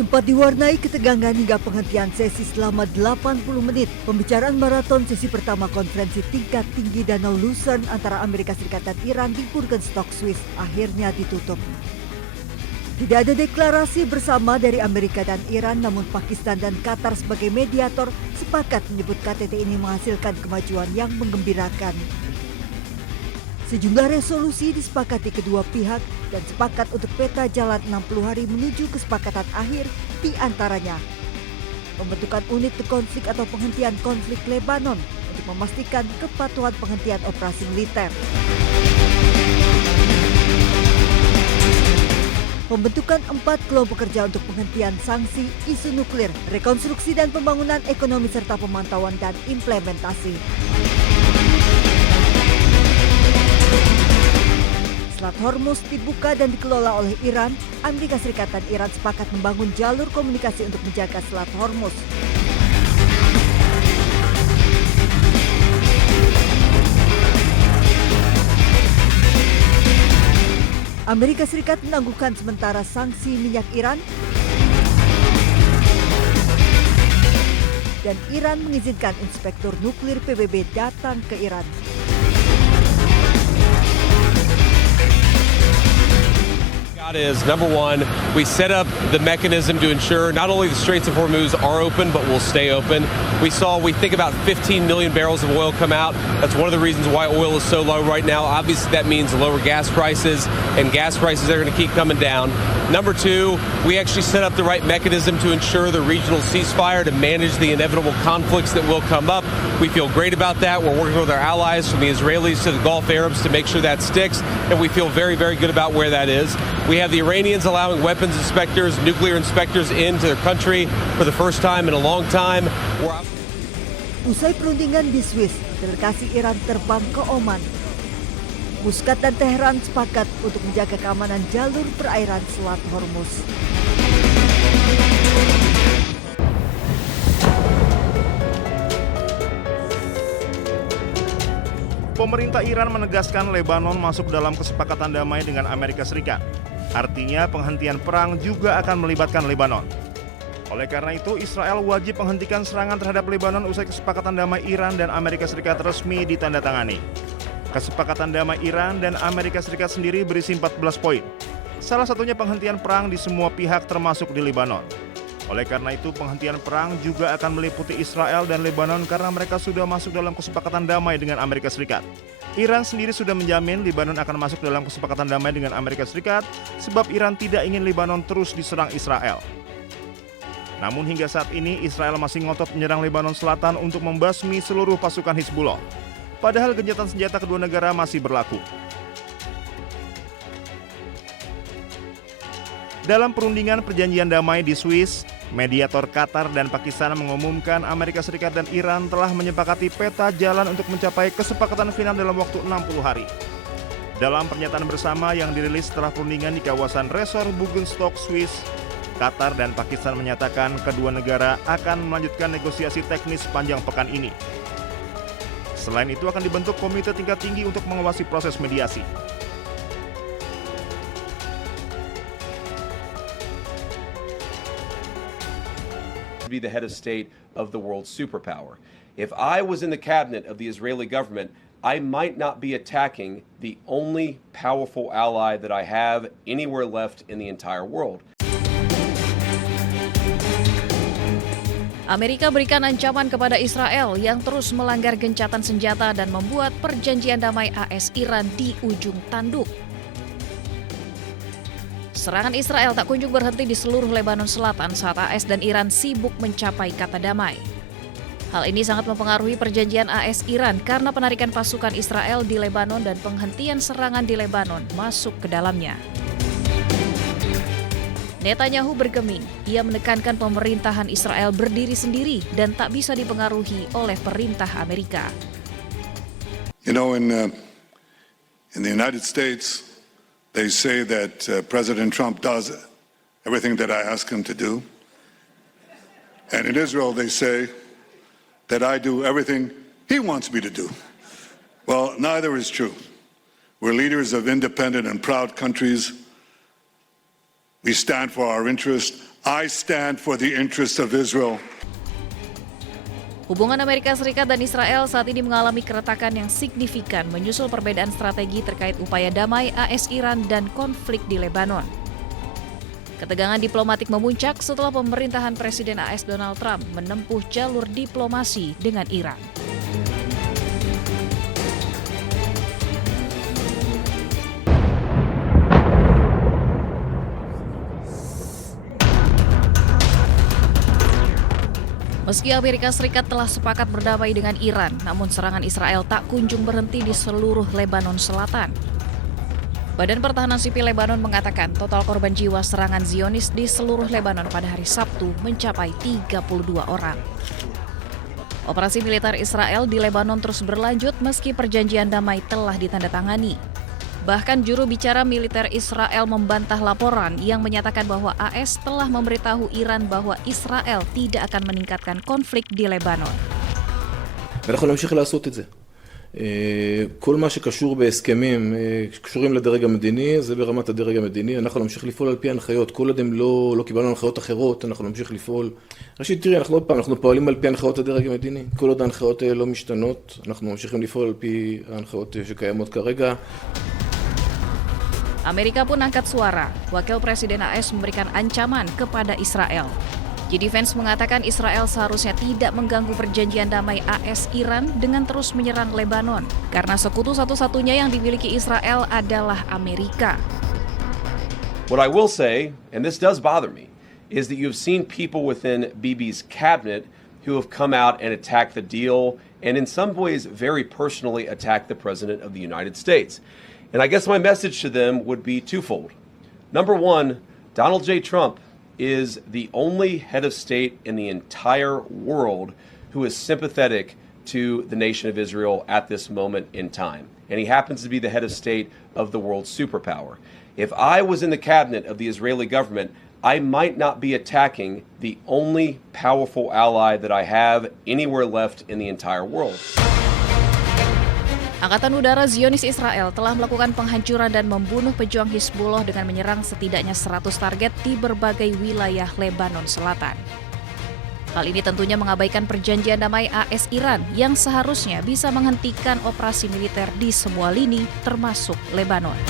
Sempat diwarnai ketegangan hingga penghentian sesi selama 80 menit. Pembicaraan maraton sesi pertama konferensi tingkat tinggi Danau Lucerne antara Amerika Serikat dan Iran di Burgenstock, Swiss akhirnya ditutup. Tidak ada deklarasi bersama dari Amerika dan Iran, namun Pakistan dan Qatar sebagai mediator sepakat menyebut KTT ini menghasilkan kemajuan yang menggembirakan. Sejumlah resolusi disepakati kedua pihak dan sepakat untuk peta jalan 60 hari menuju kesepakatan akhir, di antaranya pembentukan unit konflik atau penghentian konflik Lebanon untuk memastikan kepatuhan penghentian operasi militer. Pembentukan 4 kelompok kerja untuk penghentian sanksi, isu nuklir, rekonstruksi dan pembangunan ekonomi serta pemantauan dan implementasi. Selat Hormuz dibuka dan dikelola oleh Iran. Amerika Serikat dan Iran sepakat membangun jalur komunikasi untuk menjaga Selat Hormuz. Amerika Serikat menangguhkan sementara sanksi minyak Iran dan Iran mengizinkan inspektur nuklir PBB datang ke Iran. Is number one, we set up the mechanism to ensure not only the Straits of Hormuz are open, but will stay open. We think about 15 million barrels of oil come out. That's one of the reasons why oil is so low right now. Obviously, that means lower gas prices, and gas prices are going to keep coming down. Number two, we actually set up the right mechanism to ensure the regional ceasefire to manage the inevitable conflicts that will come up. We feel great about that. We're working with our allies, from the Israelis to the Gulf Arabs, to make sure that sticks, and we feel very, very good about where that is. We have the Iranians allowing weapons inspectors, nuclear inspectors into their country for the first time in a long time. Usai perundingan di Swiss, delegasi Iran terbang ke Oman. Muscat dan Teheran sepakat untuk menjaga keamanan jalur perairan Selat Hormuz. Pemerintah Iran menegaskan Lebanon masuk dalam kesepakatan damai dengan Amerika Serikat. Artinya penghentian perang juga akan melibatkan Lebanon. Oleh karena itu, Israel wajib menghentikan serangan terhadap Lebanon usai kesepakatan damai Iran dan Amerika Serikat resmi ditandatangani. Kesepakatan damai Iran dan Amerika Serikat sendiri berisi 14 poin. Salah satunya penghentian perang di semua pihak termasuk di Lebanon. Oleh karena itu, penghentian perang juga akan meliputi Israel dan Lebanon karena mereka sudah masuk dalam kesepakatan damai dengan Amerika Serikat. Iran sendiri sudah menjamin Lebanon akan masuk dalam kesepakatan damai dengan Amerika Serikat sebab Iran tidak ingin Lebanon terus diserang Israel. Namun hingga saat ini Israel masih ngotot menyerang Lebanon Selatan untuk membasmi seluruh pasukan Hizbullah. Padahal gencatan senjata kedua negara masih berlaku. Dalam perundingan perjanjian damai di Swiss, mediator Qatar dan Pakistan mengumumkan Amerika Serikat dan Iran telah menyepakati peta jalan untuk mencapai kesepakatan final dalam waktu 60 hari. Dalam pernyataan bersama yang dirilis setelah perundingan di kawasan resor Burgenstock, Swiss, Qatar dan Pakistan menyatakan kedua negara akan melanjutkan negosiasi teknis sepanjang pekan ini. Selain itu akan dibentuk komite tingkat tinggi untuk mengawasi proses mediasi. Be the head of state of the world superpower. If I was in the cabinet of the Israeli government, I might not be attacking the only powerful ally that I have anywhere left in the entire world. Amerika berikan ancaman kepada Israel yang terus melanggar gencatan senjata dan membuat perjanjian damai AS-Iran di ujung tanduk. Serangan Israel tak kunjung berhenti di seluruh Lebanon Selatan saat AS dan Iran sibuk mencapai kata damai. Hal ini sangat mempengaruhi perjanjian AS-Iran karena penarikan pasukan Israel di Lebanon dan penghentian serangan di Lebanon masuk ke dalamnya. Netanyahu bergeming, ia menekankan pemerintahan Israel berdiri sendiri dan tak bisa dipengaruhi oleh perintah Amerika. You know, in the United States, they say that President Trump does everything that I ask him to do. And in Israel, they say that I do everything he wants me to do. Well, neither is true. We're leaders of independent and proud countries. We stand for our interests. I stand for the interests of Israel. Hubungan Amerika Serikat dan Israel saat ini mengalami keretakan yang signifikan menyusul perbedaan strategi terkait upaya damai AS Iran dan konflik di Lebanon. Ketegangan diplomatik memuncak setelah pemerintahan Presiden AS Donald Trump menempuh jalur diplomasi dengan Iran. Meski Amerika Serikat telah sepakat berdamai dengan Iran, namun serangan Israel tak kunjung berhenti di seluruh Lebanon Selatan. Badan Pertahanan Sipil Lebanon mengatakan total korban jiwa serangan Zionis di seluruh Lebanon pada hari Sabtu mencapai 32 orang. Operasi militer Israel di Lebanon terus berlanjut meski perjanjian damai telah ditandatangani. Bahkan juru bicara militer Israel membantah laporan yang menyatakan bahwa AS telah memberitahu Iran bahwa Israel tidak akan meningkatkan konflik di Lebanon. ואנחנו נמשיך לעשות את זה. כל מה שקשור בהסכמים שקשורים לדרג המדיני, זה ברמת הדרג המדיני. אנחנו נמשיך לפעול על פי הנחיות. כל עוד הם לא קיבלנו הנחיות אחרות, אנחנו נמשיך לפעול. ראשית, תראי, אנחנו פועלים על פי הנחיות הדרג המדיני. כל עוד ההנחיות לא משתנות, אנחנו ממשיכים לפעול על פי ההנחיות שקיימות כרגע. Amerika pun angkat suara. Wakil Presiden AS memberikan ancaman kepada Israel. J.D. Vance mengatakan Israel seharusnya tidak mengganggu perjanjian damai AS Iran dengan terus menyerang Lebanon, karena sekutu satu-satunya yang dimiliki Israel adalah Amerika. What I will say, and this does bother me, is that you've seen people within Bibi's cabinet who have come out and attacked the deal, and in some ways very personally attacked the President of the United States. And I guess my message to them would be twofold. Number one, Donald J. Trump is the only head of state in the entire world who is sympathetic to the nation of Israel at this moment in time. And he happens to be the head of state of the world's superpower. If I was in the cabinet of the Israeli government, I might not be attacking the only powerful ally that I have anywhere left in the entire world. Angkatan Udara Zionis Israel telah melakukan penghancuran dan membunuh pejuang Hizbullah dengan menyerang setidaknya 100 target di berbagai wilayah Lebanon Selatan. Hal ini tentunya mengabaikan perjanjian damai AS Iran yang seharusnya bisa menghentikan operasi militer di semua lini termasuk Lebanon.